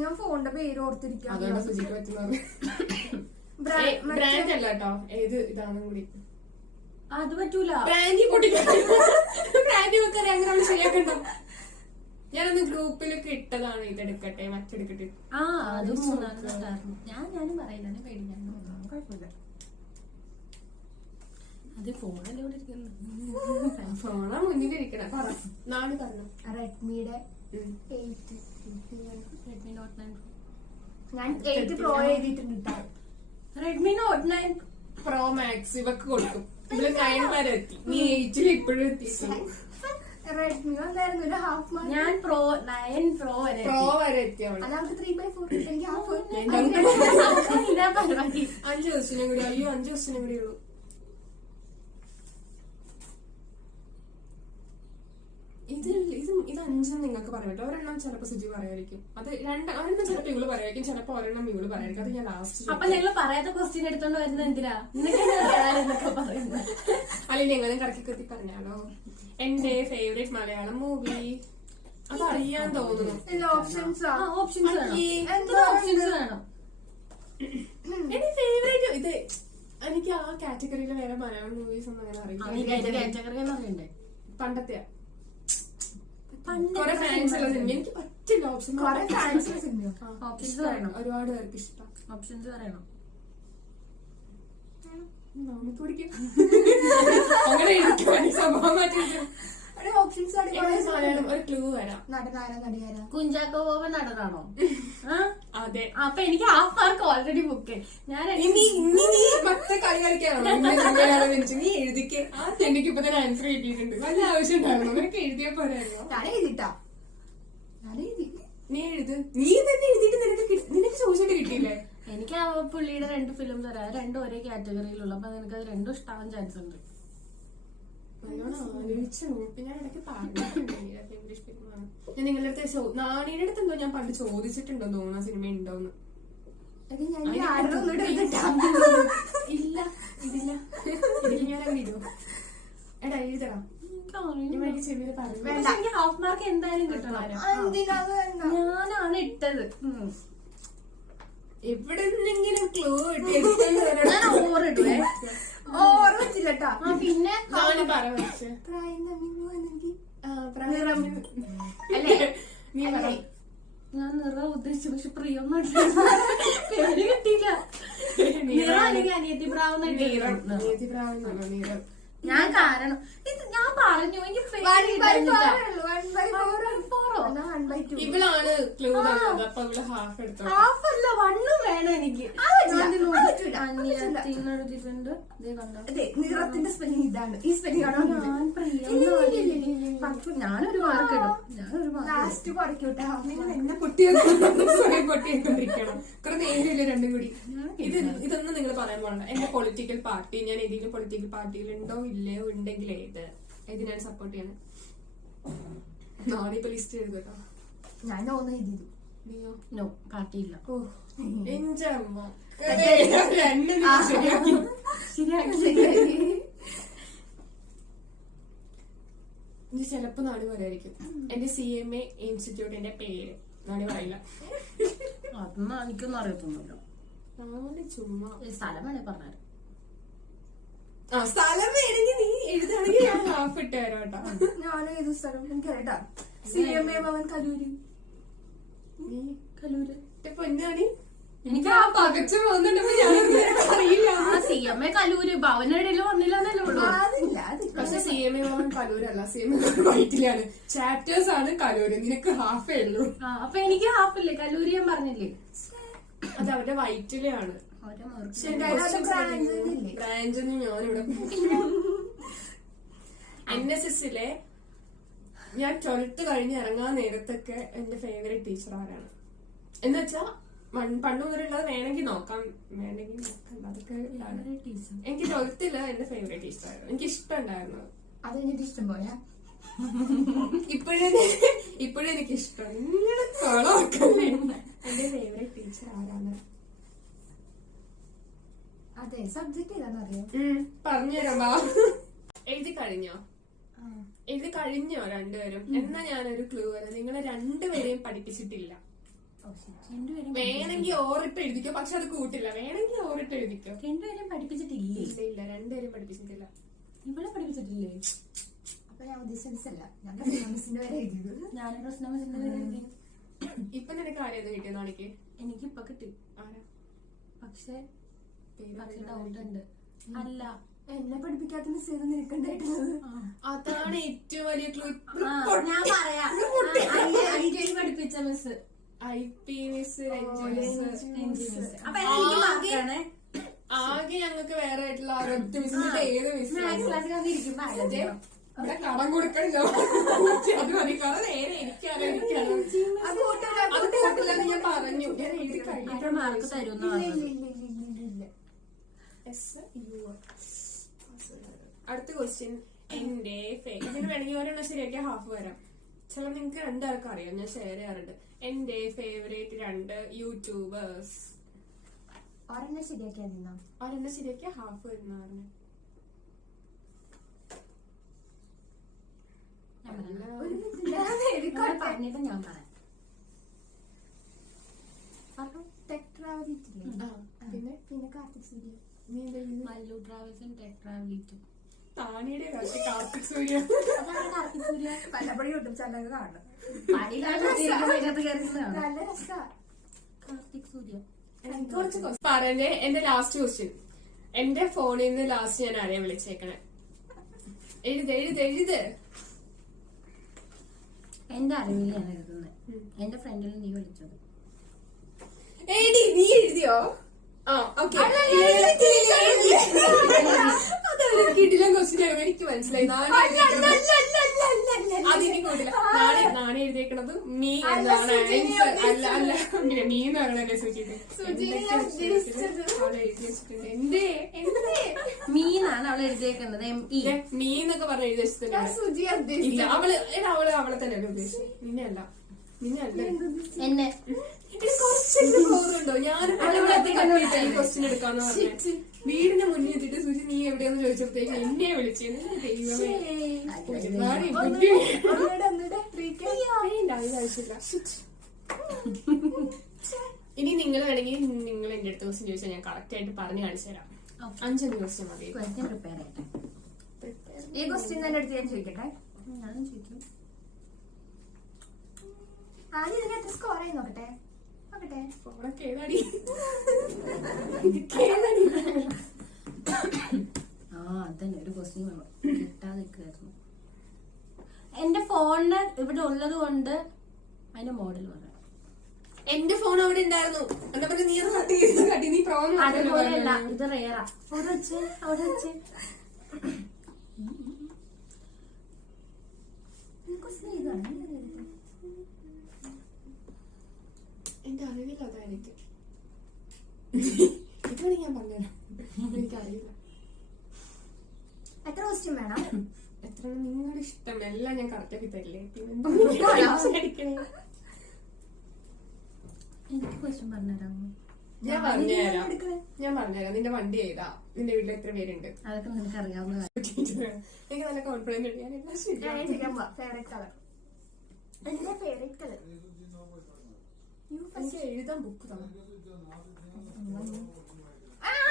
ഞാൻ ഫോണിന്റെ പേര് ഓർത്തിരിക്കാം. അതുകൊണ്ട് സുജിക്ക് പറ്റുന്നത്. ബ്രാൻഡ് അല്ല കേട്ടോ. ഏത് ഇതാണെന്നും കൂടി. അത് പറ്റൂല. ബ്രാൻഡി പൊട്ടിക്കാൻ ബ്രാൻഡി വെക്കാതെ അങ്ങനെ നമ്മൾ ശരിയാക്കണ്ടോ? ഞാനൊന്ന് ഗ്രൂപ്പിലൊക്കെ ഇട്ടതാണ്. ഇതെടുക്കട്ടെ മറ്റെടുക്കട്ടെ. അത് മൂന്നാണ്. ഞാനും പറയില്ല. പേടിക്കാൻ കുഴപ്പമില്ല. അത് ഫോണല്ലേ ഇവിടെ ഇരിക്കുന്നത്. ഫോണാ മുന്നിലിരിക്കണേ. പറ. നാളെ പറഞ്ഞു. റെഡ്മിയുടെ 8. റെഡ്മി നോട്ട് 9 ഞാൻ 8 പ്രോ എഴുതിയിട്ടുണ്ട്. റെഡ്മി നോട്ട് 9 പ്രോ മാക്സ് ഇവക്ക് കൊടുക്കും. ഇവിടെ 9 വരെ എത്തി. നീ 8 ഇപ്പോഴും എത്തിയിട്ടുള്ളൂ. റെഡ്മി എന്തായിരുന്നു ഒരു ഹാഫ് മാർക്ക്. ഞാൻ 9 Pro വരെ പ്രോ വരെ എത്തിയാണ്. അതവർക്ക് 3/4 എനിക്ക് ഹാഫ്. ഇതാ പരിപാടി. 5 ദിവസത്തിനും കൂടി. അയ്യോ 5 ദിവസത്തിനും കൂടി ഉള്ളൂ. ഇത് 5 നിങ്ങൾക്ക് പറയാം കേട്ടോ. ഒരെണ്ണം ചിലപ്പോ സുജി പറയായിരിക്കും, അത് ഒരെണ്ണം ചിലപ്പോ ഇവള് പറയായിരിക്കും, ചിലപ്പോ ഒരെണ്ണം ഇവള് പറയായിരിക്കും. അത് ഞാൻ ലാസ്റ്റ്. അപ്പൊ നിങ്ങൾ പറയാത്ത ക്വസ്റ്റ്യൻ എടുത്തോണ്ട് വരുന്നത് എന്തിനാ? എന്നൊക്കെ പറയുന്നത്. അല്ലെങ്കിൽ എങ്ങനെ കറക്കി കത്തി പറഞ്ഞാലോ. എന്റെ ഫേവറേറ്റ് മലയാളം മൂവി അത് അറിയാൻ തോന്നുന്നു. ഓപ്ഷൻസ് ഓപ്ഷൻസ് വേണം. ഓപ്ഷൻസ് വേണം. എന്റെ ഫേവറേറ്റ് ഇത്. എനിക്ക് ആ കാറ്റഗറിയിലെ വേറെ മലയാളം മൂവീസ് ഒന്നും അങ്ങനെ അറിയില്ല. കാറ്റഗറി എന്ന് പറയണ്ടേ? പണ്ടത്തെ കൊറേ ഫാൻസ് ഉള്ള സിനിമ എനിക്ക് പറ്റില്ല. ഓപ്ഷൻ കുറെ ഫാൻസ് സിനിമ. ഓപ്ഷൻസ് പറയണം. ഒരുപാട് പേർക്ക് ഇഷ്ടം. ഓപ്ഷൻസ് പറയണം. അങ്ങനെ സംഭവം മാറ്റി. ഒരു ഓപ്ഷൻസ് മലയാളം ഒരു ക്ലൂ വരാം. നടനാരാ നടിയാരാ? കുഞ്ചാക്കോ ബോബൻ നടനാണോ? അതെ. അപ്പൊ എനിക്ക് ഹാഫ് മാർക്ക് ഓൾറെഡി ബുക്ക്. ഞാൻ നീ മറ്റേ കളി കളിക്കാണോ? നീ എഴുതിക്ക്. എനിക്ക് ഇപ്പൊ തന്നെ ആൻസർ കിട്ടിയിട്ടുണ്ട്. വല്ല ആവശ്യം ഉണ്ടായിരുന്നു. നിനക്ക് എഴുതിയ പോരായിരുന്നു. ഞാൻ എഴുതിട്ടാ. ഞാൻ എഴുതി. നീ എഴുത്. നീ തന്നെ എഴുതിയിട്ട് നിനക്ക് ചോദിച്ചിട്ട് കിട്ടിയില്ലേ? എനിക്ക് ആ പുള്ളിയുടെ 2 ഫിലിംസ് അറിയാം. രണ്ടും ഒരേ കാറ്റഗറിയിലുള്ള. അപ്പൊ നിനക്ക് അത് രണ്ടും ഇഷ്ടാവാൻ ചാൻസ് ഉണ്ട്. നല്ലോണം ആലോചിച്ച് നോക്കി. ഞാൻ ഇടയ്ക്ക് പറഞ്ഞിട്ടുണ്ട് ഞാൻ നിങ്ങളുടെ അടുത്ത്. നാണിയുടെ അടുത്ത് എന്തോ ഞാൻ പണ്ട് ചോദിച്ചിട്ടുണ്ടോ തോന്നുന്ന സിനിമ ഉണ്ടോന്ന്. ഇല്ല ഇതില്ല. ഇതിൽ ഞാൻ അങ്ങനെ ഇടും. എടാ എഴുതടാ. എനിക്ക് ഹാഫ് മാർക്ക് എന്തായാലും കിട്ടണം. ഞാനാണ് ഇട്ടത്. എവിടെന്നെങ്കിലും ക്ലൂ കിട്ടി. ഞാൻ ഓവറിടുവേ. ഓർമ്മിച്ചില്ലട്ടാ. പിന്നെ ഞാൻ പറ പക്ഷേ പ്രായം തമ്മിൽ നീ പറ. ഞാൻ നിറ ഉദ്ദേശിച്ചു, പക്ഷെ പ്രിയൊന്നും പേര് കിട്ടിയില്ല. നിറ അല്ലെങ്കിൽ അനിയത്തി പ്രാവെന്ന് നീറം. ഞാൻ കാരണം ഇത് ഞാൻ പറഞ്ഞു. എനിക്ക് ഇവളാണ് ക്ലൂ തന്നത്. അപ്പൊ ഇവള് ഹാഫ് എടുത്തോ. ഹാഫല്ല 1 വേണം എനിക്ക്. നിറത്തിന്റെ സ്പെല്ലിംഗ് ഇതാണ്. ഈ സ്പെല്ലിംഗ് ആണോ? ഞാനൊരു മാർക്ക് ഇടും. ലാസ്റ്റ് കുറയ്ക്കൂട്ടാ. നിങ്ങൾ എന്നെ പൊട്ടിയേക്കൊണ്ടിരിക്കണം. കുറെ നേരില്ല രണ്ടും കൂടി. ഇതൊന്നും നിങ്ങൾ പറയാൻ പോകണ്ട. എന്റെ പൊളിറ്റിക്കൽ പാർട്ടി, ഞാൻ ഏതെങ്കിലും പൊളിറ്റിക്കൽ പാർട്ടിയിൽ ഉണ്ടോ ഇല്ലയോ, ഉണ്ടെങ്കിൽ ഏതിനാണ് സപ്പോർട്ട് ചെയ്യണേ? നാണിപ്പോ ലിസ്റ്റ് എഴുതട്ടോ. ഞാൻ നോന്ന് എഴുതി. നീയോ? നോ പാർട്ടിയില്ല. ഓ എന്റെ അമ്മ ശരിയാക്കി. ഇത് ചിലപ്പോ നാട് പറയായിരിക്കും. എന്റെ CMA ഇൻസ്റ്റിറ്റ്യൂട്ടിന്റെ പേര് നാട് പറയില്ല. അതൊന്നും എനിക്കൊന്നും അറിയത്തൊന്നുമില്ല. ചുമ്മാ സ്ഥലം വേണേ പറഞ്ഞാല്. സ്ഥലം വേണമെങ്കിൽ നീ എഴുതാണെങ്കിൽ ഞാൻ ഹാഫ് ഇട്ട് തരാം കേട്ടോ. ഞാൻ ഏത് സ്ഥലം എനിക്കറിയട്ടാ. CMA ഭവൻ കലൂര്. കലൂര് പൊന്നാണി. എനിക്ക് ആ പകച്ചു പോകുന്നുണ്ടപ്പോ ഞാൻ അറിയില്ല. CMA കലൂര് ഭവനടിയിൽ വന്നില്ലെന്നല്ലേ ഉള്ളൂ. അതില്ല പക്ഷെ CMA ഭവൻ കലൂരല്ല. CMA ഭവൻ വൈറ്റിലാണ്. ചാപ്റ്റേഴ്സ് ആണ് കലൂര്. നിനക്ക് ഹാഫേ ഉള്ളൂ. അപ്പൊ എനിക്ക് ഹാഫ് ഇല്ലേ? കലൂര് ഞാൻ പറഞ്ഞില്ലേ. അത് അവരുടെ വൈറ്റിലാണ്. ബ്രാഞ്ചൊന്നും ഞാനിവിടെ NSSലെ ഞാൻ 12th കഴിഞ്ഞ് ഇറങ്ങാൻ നേരത്തൊക്കെ എന്റെ ഫേവറേറ്റ് ടീച്ചർ ആരാണ് എന്ന് വെച്ചാ പണ്ട് മുതലുള്ളത് വേണമെങ്കിൽ നോക്കാം. വേണമെങ്കിൽ നോക്കാം. അതൊക്കെ എനിക്ക് 12th എന്റെ ഫേവറേറ്റ് ടീച്ചർ ആയിരുന്നു. എനിക്ക് ഇഷ്ടം ഉണ്ടായിരുന്നു. അത് എനിക്ക് ഇഷ്ടം പോലെ. ഇപ്പോഴും എനിക്ക് ഇഷ്ടം. നിങ്ങളെ തൊളക്കല്ലേ. എന്റെ ഫേവറേറ്റ് ടീച്ചർ ആരാണ്? അതെ സബ്ജക്ട് ഏതാണെന്നറിയോ? പറഞ്ഞുതരാ. എഴുതി കഴിഞ്ഞോ? രണ്ടുപേരും? എന്നാ ഞാനൊരു ക്ലൂ വരാം. നിങ്ങളെ രണ്ടുപേരെയും പഠിപ്പിച്ചിട്ടില്ല. വേണമെങ്കിൽ ഓറിട്ട് എഴുതിക്കോ. പക്ഷെ അത് കൂട്ടില്ല. വേണമെങ്കിൽ ഓറിട്ട് എഴുതിക്കോ. രണ്ടുപേരും പഠിപ്പിച്ചിട്ടില്ലേ? ഇല്ല രണ്ടുപേരും പഠിപ്പിച്ചിട്ടില്ല. ഇവിടെ പഠിപ്പിച്ചിട്ടില്ലേ? അപ്പൊ ഞാൻ ഉദ്ദേശിച്ചല്ല. ഞാൻ മിസ്സിന്റെ വരെ എഴുതിയത്. ഞാൻ പ്രശ്നമിന്റെ വരെ എഴുതി. ഇപ്പൊ നിനക്ക് ആരെയത് കിട്ടിയ നാളിക്ക്? എനിക്കിപ്പൊ കിട്ടി. ആരാ? പക്ഷെ ഡൗട്ട് ഉണ്ട്. അല്ല എന്നെ പഠിപ്പിക്കാത്ത മിസ് ചെയ്ത് നിൽക്കണ്ടായിട്ടുള്ളത്. അതാണ് ഏറ്റവും വലിയ ക്ലൂ. ഞാൻ പറയാം. പഠിപ്പിച്ച മിസ് IP മിസ്, അപ്പൊ എനിക്ക് മാർക്കാണ്. ആകെ ഞങ്ങൾക്ക് വേറെ ആയിട്ടുള്ള ഒരൊറ്റ മിസ്. ഏത് മിസ്? ഇവിടെ കടം കൊടുക്കണില്ല. അത് മതി. കുറെ നേരെ ഇരിക്കാനോ അത് കൂട്ടൂല, അത് കൂട്ടില്ലെന്ന് ഞാൻ പറഞ്ഞു. ഞാൻ എഴുതി അത്ര മാർക്ക് തരുമെന്ന് ഇല്ല, പറഞ്ഞത്. ഇല്ല, ഇല്ല, ഇല്ല, ഇല്ല, ഇല്ല. അടുത്ത ക്വസ്റ്റ്യൻ. എന്റെ ഇതിന് വേണമെങ്കിൽ ഒരെണ്ണം ശരിയാക്കിയ ഹാഫ് വരാം. ചില നിങ്ങൾക്ക് രണ്ടാൾക്കും അറിയാം, ഞാൻ ഷെയർ ചെയ്യാറുണ്ട്. എന്റെ ഫേവറേറ്റ് 2 യൂട്യൂബേഴ്സ്. ഒരെണ്ണം ശരിയാക്കിയാ നിന്നാ ഒരെണ്ണം ശരിയാക്കിയ ഹാഫ് വരുന്ന പറഞ്ഞു. ഞാൻ പറയാം. ഒരു മിനിറ്റ്, ഞാൻ നിങ്ങൾ പറഞ്ഞിട്ട് ഞാൻ പറയാം. ടെക് ട്രാവൽ ഇല്ലേ? പിന്നെ കാർത്തിക് സൂര്യ. നീ എന്താ എഴുതുന്നത്? മല്ലു ട്രാവൽസും ടെക് ട്രാവലിറ്റും. താനിയുടെ കാർത്തിക് സൂര്യ. അതാണ് കാർത്തിക് സൂര്യ. പലപ്പോഴും യൂട്യൂബ് ചാനൽ കാണണം. പണിയില്ലാതെ ഇതിനകത്ത് കയറുന്നതാണ് നല്ല രസാ. കാർത്തിക് സൂര്യ. എനിക്ക് കുറച്ച് പറഞ്ഞേ. എന്റെ ലാസ്റ്റ് ക്വസ്റ്റ്യൻ. എന്റെ ഫോണിൽ നിന്ന് ലാസ്റ്റ് ഞാൻ ആരെയാ വിളിച്ചേക്കണേ? എഴുത്. എന്റെ അറിവിൽ ഞാൻ എഴുതുന്നത്. എന്റെ ഫ്രണ്ടിൽ നീ വിളിച്ചത്. നീ എഴുതിയോ? ആ, ഓക്കെ. അതൊരു കിടിലൻ ക്വസ്റ്റ്യൻ ആണ്. എനിക്ക് മനസ്സിലായി. അതിനെ കൂടില്ല. നാളെ എഴുതിയേക്കണത് നീ എന്നാണ് ആൻസർ. അല്ല അങ്ങനെ നീ എന്ന് പറയണല്ലേ സൂചിത്. അവളെ എഴുതി വെച്ചിട്ടുണ്ട്. എന്തേ മീനാണ് അവൾ എഴുതിയേക്കുന്നത്. ME. നീ എന്നൊക്കെ പറഞ്ഞ എഴുതി വെച്ചിട്ടുണ്ട്. സുജിയ ഇല്ല, അവളെ തന്നെയല്ലേ ഉദ്ദേശിച്ചത്. നിന്നെയല്ല. എന്നെ കുറച്ചെങ്കിലും ബോറുണ്ടോ? ഞാൻ ക്വസ്റ്റ്യൻ എടുക്കാന്ന് പറഞ്ഞു. വീടിന്റെ മുന്നിൽ എത്തിയിട്ട് സുജി നീ എവിടെയെന്ന് ചോദിച്ചപ്പോഴത്തേക്ക് എന്നെ വിളിച്ചു. ദൈവമേ, ആവശ്യമില്ല. ഇനി നിങ്ങൾ വേണമെങ്കിൽ നിങ്ങൾ എന്റെ അടുത്ത ക്വസ്റ്റ്യൻ ചോദിച്ചാൽ ഞാൻ കറക്റ്റ് ആയിട്ട് പറഞ്ഞു കാണിച്ചു തരാം. 5 ക്വസ്റ്റ്യൻ മതി. ക്വസ്റ്റ്യൻ പ്രിപ്പയർ ആയിട്ട് ഈ ക്വസ്റ്റ്യൻ തന്നെ എടുത്ത് ഞാൻ ചോദിക്കട്ടെ. ഞാനും ചോദിക്കും. ആദ്യം ഇതിന് എത്ര സ്കോർ ആയി നോക്കട്ടെ. കേടാടി. അതന്നെ ഒരു ക്വസ്റ്റ്യൻ കിട്ടാതെ നിൽക്കുമായിരുന്നു. എന്റെ ഫോണിന് ഇവിടെ ഉള്ളത് കൊണ്ട് അതിന്റെ മോഡൽ പറയാം. എന്റെ ഫോൺ അവിടെ ഉണ്ടായിരുന്നു. എന്താ പറയുക, നീ അത് കട്ടി നീ പ്രോബ്ലം. അതുപോലെയല്ല, ഇത് റേറാ. അവിടെ വെച്ച് എന്റെ അറിവില്ല അതായിരിക്കും. ഇതാണ് ഞാൻ പറഞ്ഞുതരാം. എനിക്കറിയില്ല. എത്ര ക്വസ്റ്റ്യൻ വേണം? എത്ര നിങ്ങളുടെ ഇഷ്ടം. എല്ലാം ഞാൻ കറക്റ്റ് ആക്കി തരില്ലേ? എനിക്ക് ക്വസ്റ്റ്യൻ പറഞ്ഞുതരാമോ? ഞാൻ പറഞ്ഞുതരാം. നിന്റെ വണ്ടി ഏതാ? നിന്റെ വീട്ടിൽ എത്ര പേരുണ്ട്? അതൊക്കെ നിനക്ക് അറിയാവുന്ന. എനിക്ക് നല്ല കോൺഫിഡൻസ് ഉണ്ട്. ഞാൻ എല്ലാം ശരിയാ. Favourite colour. എന്റെ ഫേവറേറ്റ് കളർ എനിക്ക് എഴുതാൻ ബുക്ക് തന്നെ.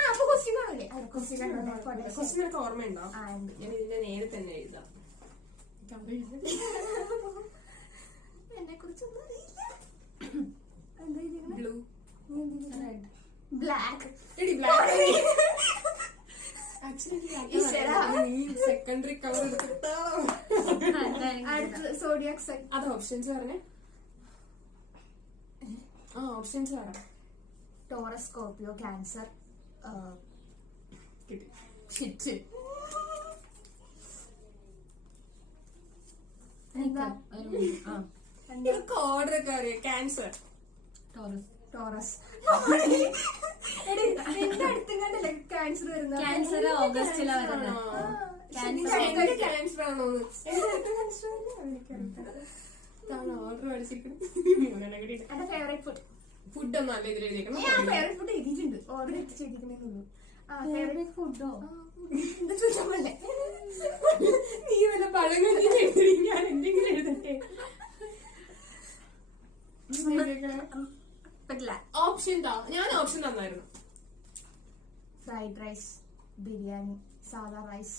അപ്പൊ ക്വസ്റ്റ്യൻ കാണൂലേ? ക്വസ്റ്റ്യൻ എനിക്ക് ഓർമ്മയുണ്ടോ? ഞാൻ ഇതിന്റെ നേരെ തന്നെ എഴുതാം. എന്നെ കുറിച്ചൊന്നും അറിയില്ല. എന്താ ബ്ലൂ, ബ്ലാക്ക്. സെക്കൻഡറി കളർ എടുത്തിട്ടോ. Zodiac sign. അത് ഓപ്ഷൻസ് പറഞ്ഞേ. ഓപ്ഷൻസ് പറ. Taurus, Scorpio, cancer. കിട്ടി. ഷിറ്റ്. ഇതൊക്കെ ഓർഡർ ഒക്കെ അറിയാം. Cancer, Taurus. എന്റെ അടുത്തങ്ങാണ്ടല്ലേ ക്യാൻസർ വരുന്നത്? ക്യാൻസർ ഓഗസ്റ്റിലാ വരുന്നത്. ക്യാൻസർ ആണോ? ഓർഡർ അടിച്ചിരിക്കുന്നത്. എന്റെ ഫേവറേറ്റ് ഫുഡ്. ഫുഡ് ഒന്നും അല്ല ഇതിൽ എഴുതിയേക്കണം. ഞാൻ ഫേവറേറ്റ് ഫുഡ് എഴുതിയിട്ടുണ്ട്. ഓർഡർ ചെയ്തിരിക്കണേന്നുള്ളൂ. ഫേവറേറ്റ് ഫുഡോ? എന്താ ചോദിച്ചാൽ നീ വല്ല പഴങ്കഞ്ഞി എഴുതി, ഞാൻ എന്തെങ്കിലും എഴുതട്ടെ. ഓപ്ഷൻ താ. ഞാൻ ഓപ്ഷൻ തന്നായിരുന്നു. ഫ്രൈഡ് റൈസ്, ബിരിയാണി, സാദാ റൈസ്,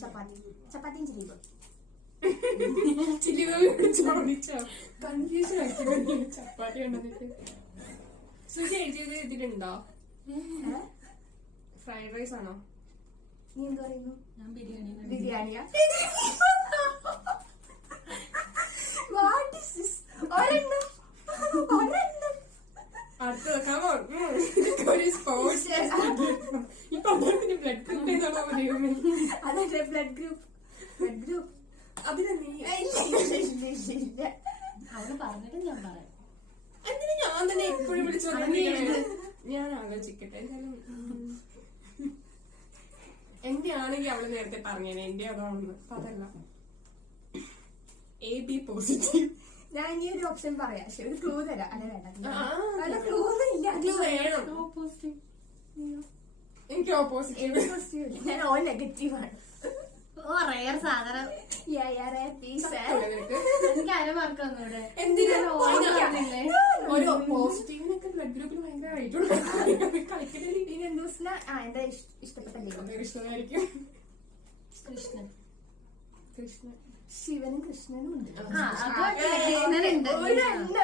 ചപ്പാത്തിയും ചില്ലി. ചില്ലി ചോദിച്ചോ? കൺഫ്യൂഷൻ ആക്കി. ചപ്പാത്തി ഉണ്ടെന്നിട്ട് സുജി എഴുതിയത് ഇതിലുണ്ടോ? ഫ്രൈഡ് റൈസ് ആണോ? നീ എന്ത് പറയുന്നു? ഞാൻ ബിരിയാണി. ബിരിയാണിയാ? What is this? ഒരെണ്ണം. അടുത്ത ഒരു സ്പോർട്സ്. ഇപ്പൊ ബ്ലഡ് ഗ്രൂപ്പ് ഏതാണോ? അതെ, ബ്ലഡ് ഗ്രൂപ്പ്. ഇല്ല. അവള് പറഞ്ഞിട്ട് ഞാൻ പറയാം. എന്തിനാ ഞാൻ തന്നെ എപ്പോഴും വിളിച്ചു ഞാൻ ആലോചിക്കട്ടെ. എന്തായാലും എന്റെ ആണെങ്കിൽ അവള് നേരത്തെ പറഞ്ഞേനെ എന്റെ അതാണെന്ന്. അതല്ല AB പോസിറ്റീവ്. ഞാൻ ഇനി ഒരു ഓപ്ഷൻ പറയാം. പക്ഷെ ഒരു ക്ലൂ തരാം. അല്ല വേണ്ട, ക്ലൂ ഇല്ല. വേണം. ഓപ്പോസിറ്റ്. എനിക്ക് ഓപ്പോസിറ്റീവ്. ഞാൻ ഓ നെഗറ്റീവ് ആണ്. ഓ റയർ സാധനം. എനിക്ക് അരമാർക്ക് വന്നൂടെ? എന്തിനാ ഓർമ്മയില്ലേ? ഒരു പോസിറ്റീവിനൊക്കെ ബ്ലഡ് ഗ്രൂപ്പിൽ ഭയങ്കര റേറ്റുണ്ട്. കളിക്കുന്ന പിന്നെ ഹിന്ദുസിന് എന്റെ ഇഷ്ടപ്പെട്ട ദൈവം ഇഷ്ടമായിരിക്കും. കൃഷ്ണൻ. കൃഷ്ണൻ. ശിവനും കൃഷ്ണനും ഉണ്ട്. കൃഷ്ണനുണ്ട്. ഒരെണ്ണ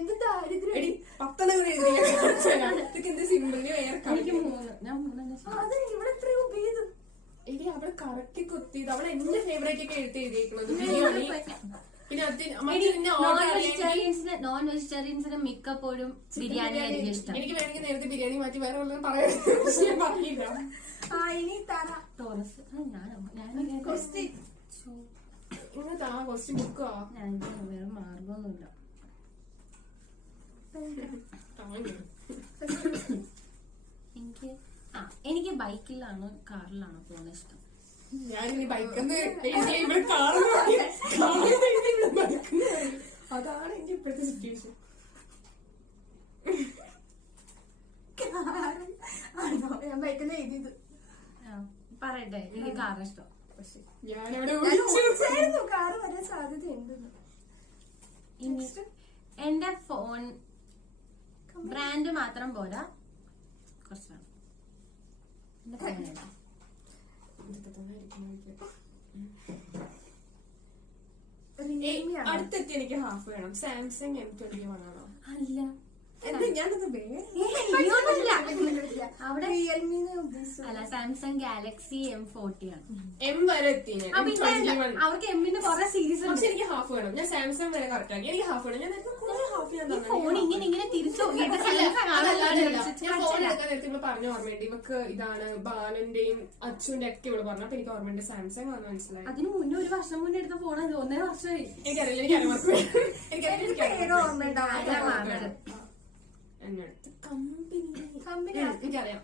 എന്ത് ദാരിദ്ര്യം. എടി 10 കൂടെ ഇതൊക്കെ എന്ത് സിമ്പിളിന് വേറെ എനിക്ക് കളിക്കും. 3. ഞാൻ 3 അത് ഇവിടെ എത്രയോ ഉപയോഗിച്ചു. എടി അവള് കറക്റ്റ് കൊത്തിയത്. അവളെ എന്റെ ഫേവറേറ്റ് ഒക്കെ എഴുതിയിരിക്കുന്നത് ബിരിയാണി. പിന്നെ നോൺ വെജിറ്റേറിയൻസിന് മിക്കപ്പോഴും ബിരിയാണി ആയിരിക്കും ഇഷ്ടം. എനിക്ക് വേണമെങ്കിൽ നേരത്തെ ബിരിയാണി മാറ്റി വേറെ വല്ലതും പറയാൻ പറഞ്ഞില്ല. ഇനി തറ ടോറസ്. ഇങ്ങനത്തെ ആ ക്വസ്റ്റ്യൻ ബുക്കാ. ഞാൻ വേറെ മാർഗമൊന്നുമില്ല. എനിക്ക് ബൈക്കിലാണോ കാറിലാണോ പോകുന്ന ഇഷ്ടം? ഞാനിനി ബൈക്കെന്ന് ഇവിടെ അതാണ് എന്റെ ഇപ്പോഴത്തെ സിറ്റുവേഷൻ. ഞാൻ ബൈക്കിൽ എഴുതിയത്. പറയട്ടെ, എനിക്ക് കാർ ഇഷ്ടം. ഞാനവിടെ കാറ് വരാൻ സാധ്യതയുണ്ടെന്ന്. ഇനി എന്റെ ഫോൺ ബ്രാൻഡ് മാത്രം പോരാ, കുറച്ചാണ്. എന്റെ ഫോൺ ഏതാ? അടുത്തെത്തി എനിക്ക് ഹാഫ് വേണം. സാംസങ് M21 ആണോ? അല്ല, ഞാനത് അവിടെ റിയൽമിന്ന് അല്ല, സാംസങ് ഗാലക്സി M40 ആണ്. M വരെ എത്തി ഞാൻ. അവർക്ക് എമ്മിന് കുറെ സീരീസ്. പക്ഷെ എനിക്ക് ഹാഫ് വേണം. ഞാൻ സാംസങ് വരെ കറക്റ്റ് ആക്കി. എനിക്ക് ഹാഫ് വേണം. ഞാൻ ഹാഫ് ഫോൺ ഇങ്ങനെ തിരിച്ചു നോക്കിയിട്ട് ഞാൻ ഫോൺ എടുക്കാൻ നേരത്തെ ഇവള് പറഞ്ഞ ഓർമ്മയുണ്ട്. ഇവക്ക് ഇതാണ് ബാലന്റെയും അച്ഛന്റെ ഒക്കെ ഇവള് പറഞ്ഞു. അപ്പൊ എനിക്ക് ഓർമ്മയുണ്ട് സാംസങ് ആണെന്ന് മനസ്സിലായി. അതിന് മുന്നേ 1 വർഷം മുന്നേ എടുത്ത ഫോണാണ്. 1.5 വർഷമായി. എനിക്കറിയില്ല. എനിക്കറിയാം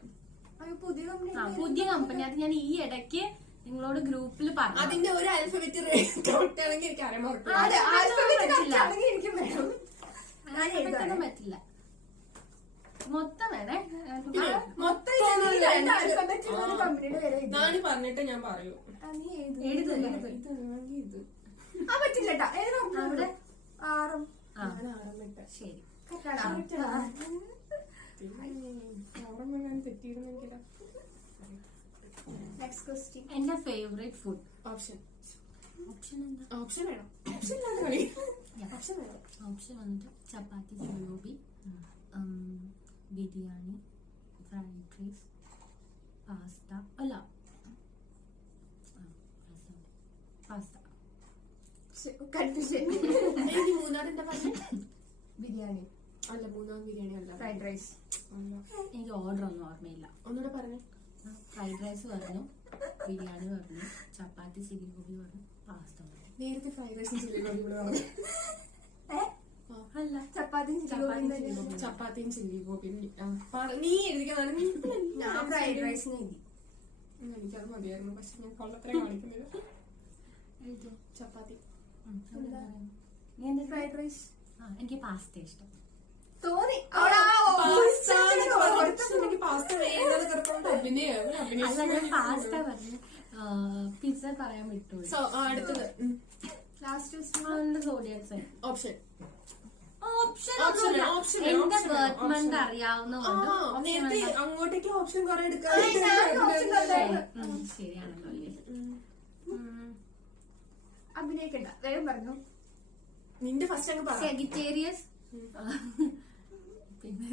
പുതിയ കമ്പനി. പുതിയ കമ്പനി. അത് ഞാൻ ഈ ഇടയ്ക്ക് നിങ്ങളോട് ഗ്രൂപ്പിൽ പറഞ്ഞു. അതിന്റെ ഒരു ആൽഫബറ്റ് കറക്റ്റാണെങ്കിൽ എനിക്ക് അറിയാൻ എനിക്കും വേണം. പെട്ടെന്ന് പറ്റില്ല. മൊത്തം വേണേ. കമ്പനിയുടെ പേര് നാല് പറഞ്ഞിട്ട് ഞാൻ പറയൂ. എഴുത്. ഇത് പറ്റില്ല. അവിടെ 6. ശരി. തെറ്റിയിരുന്നെങ്കിലോ. Next question. എന്റെ ഫേവറേറ്റ് ഫുഡ്. ഓപ്ഷൻ എന്താ? ഓപ്ഷൻ വേണം. ഓപ്ഷൻ ഇല്ലാതെ കളി. ഓപ്ഷൻ വന്നിട്ട് chapati, jalebi, biryani, fried rice, pasta. അല്ല, പാസ്ത. കൺഫ്യൂഷൻ. മൂന്നാറിന്റെ പറഞ്ഞ ബിരിയാണി അല്ല. മൂന്നാം ബിരിയാണി അല്ല. Fried rice. എനിക്ക് ഓർഡർ ഒന്നും ഓർമ്മയില്ല. ഒന്നുകൂടെ പറഞ്ഞേ. ഫ്രൈഡ് റൈസ് പറഞ്ഞു, ബിരിയാണി പറഞ്ഞു, ചപ്പാത്തി, ചില്ലി ഗോബി പറഞ്ഞു, പാസ്ത പറഞ്ഞു. നേരത്തെ ഫ്രൈഡ് റൈസും ചില്ലി ഗോബി പറഞ്ഞു. അല്ല, ചപ്പാത്തിയും ചില്ലി ഗോബി നീ എഴുതിക്കുന്നതാണ്. ഞാൻ ഫ്രൈഡ് റൈസിന് എഴുതി. എനിക്കത് മതിയായിരുന്നു. പക്ഷെ ഞാൻ കൊള്ളത്ര കാണിക്കുന്നത്. ചപ്പാത്തി. Fried rice. എനിക്ക് പാസ്ത ഇഷ്ടം തോന്നി. പാസ്ത വേണ്ടത് പാസ്ത പറഞ്ഞു. പിസ്സ പറയാൻ വിട്ടു. അടുത്തത് ലാസ്റ്റ് സോഡിയം സൈൻ. ഓപ്ഷൻ എന്റെ ബർത്ത് മന്ത് അറിയാവുന്നതുകൊണ്ട് നേരത്തെ അങ്ങോട്ടേക്ക് ഓപ്ഷൻ കുറെ എടുക്കാൻ ശരിയാണല്ലോ അല്ലേ. അഭിനയിക്കണ്ട, വേഗം പറഞ്ഞു. നിന്റെ ഫസ്റ്റ് അങ്ങ് പറ. സെജിറ്റേറിയസ്, പിന്നെ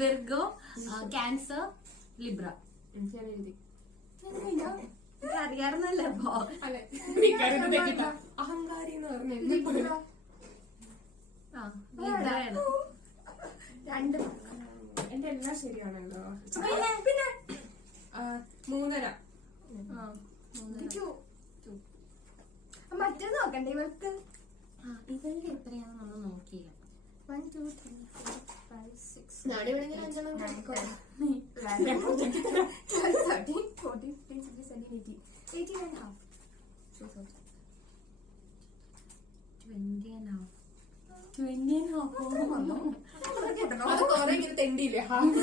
വിർഗോ, ക്യാൻസർ, ലിബ്ര. ഞാൻ എഴുതി. അറിയാറുന്നല്ലേ അപ്പൊ. അഹങ്കാരി എന്ന് പറഞ്ഞ രണ്ട്. എന്റെ എല്ലാം ശരിയാണല്ലോ. പിന്നെ 3.5. മറ്റേത് നോക്കണ്ടേ ഇവൾക്ക്? ഇവരുടെ എത്രയാണെന്ന് നമ്മൾ നോക്കിയില്ല. 1 2 3 4 5 6 ഞാനിവിടെ ഇങ്ങനെ അഞ്ചെണ്ണം 9 10 11 12 13 14 15 16 17 18 18 and a half. 20 and half. 20 and half അത് കുറെ ഇങ്ങനെ തെണ്ടിയില്ലേ ഹാഫ്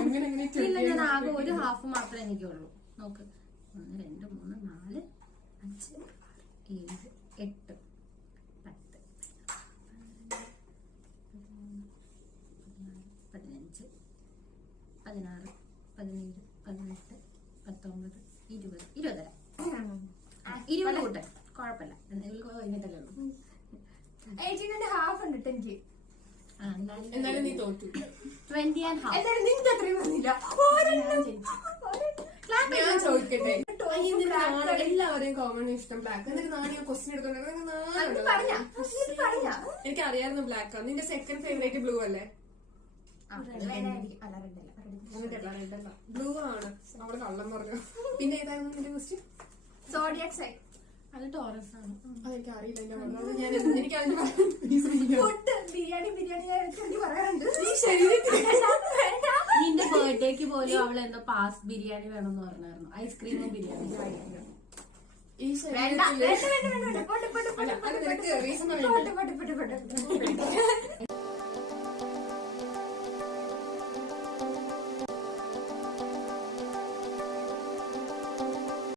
അങ്ങനെ അങ്ങനെ ഇല്ല, ഞാൻ ആകെ ഒരു ഹാഫ് മാത്രമേ എനിക്കുള്ളൂ. നോക്ക്, 1 2 3 4 5 6 7 8 10 15 16 17 18 19 20 20 കൂട്ടെ, കുഴപ്പമില്ല. എന്തെങ്കിലും കഴിഞ്ഞിട്ടല്ലേ ഉള്ളൂ. 18 and a half ഉണ്ട് ട്ടോ എനിക്ക്. എന്നാലും നീ തോറ്റു. 20 and half. എല്ലാരും നിനക്ക് അത്രയും വന്നില്ല. ഞാൻ ചോദിക്കട്ടെ, എല്ലാവരെയും കോമൺ ഇഷ്ടം ബ്ലാക്ക്. എന്നിട്ട് നാണി ക്വസ്റ്റ്യൻ എടുത്തോണ്ട് എനിക്ക് അറിയായിരുന്നു ബ്ലാക്ക് ആണ്. നിന്റെ സെക്കൻഡ് ഫേവറേറ്റ് ബ്ലൂ അല്ലേ? ബ്ലൂ ആണ്. അവള് കള്ളം പറഞ്ഞു. പിന്നെ ഏതായിരുന്നു നിന്റെ ക്വസ്റ്റ്യൻ? Zodiac sign. അത് ടോറസ് ആണ്. അതെനിക്ക് അറിയില്ല. എനിക്ക് അതിന് ഫുഡ് ബിരിയാണി ഞാൻ ഇടയ്ക്ക് പറയാറുണ്ട്. നിന്റെ ബർത്ത്ഡേക്ക് പോലും അവൾ എന്തോ പാസ് ബിരിയാണി വേണമെന്ന് പറഞ്ഞായിരുന്നു. ഐസ്ക്രീമും ബിരിയാണി. ഈ വേണ്ട വേണ്ട വേണ്ട വേണ്ട വേണ്ട. പോട്ടെ പോട്ടെ പോട്ടെ പോട്ടെ പോട്ടെ പോട്ടെ പോട്ടെ പോട്ടെ.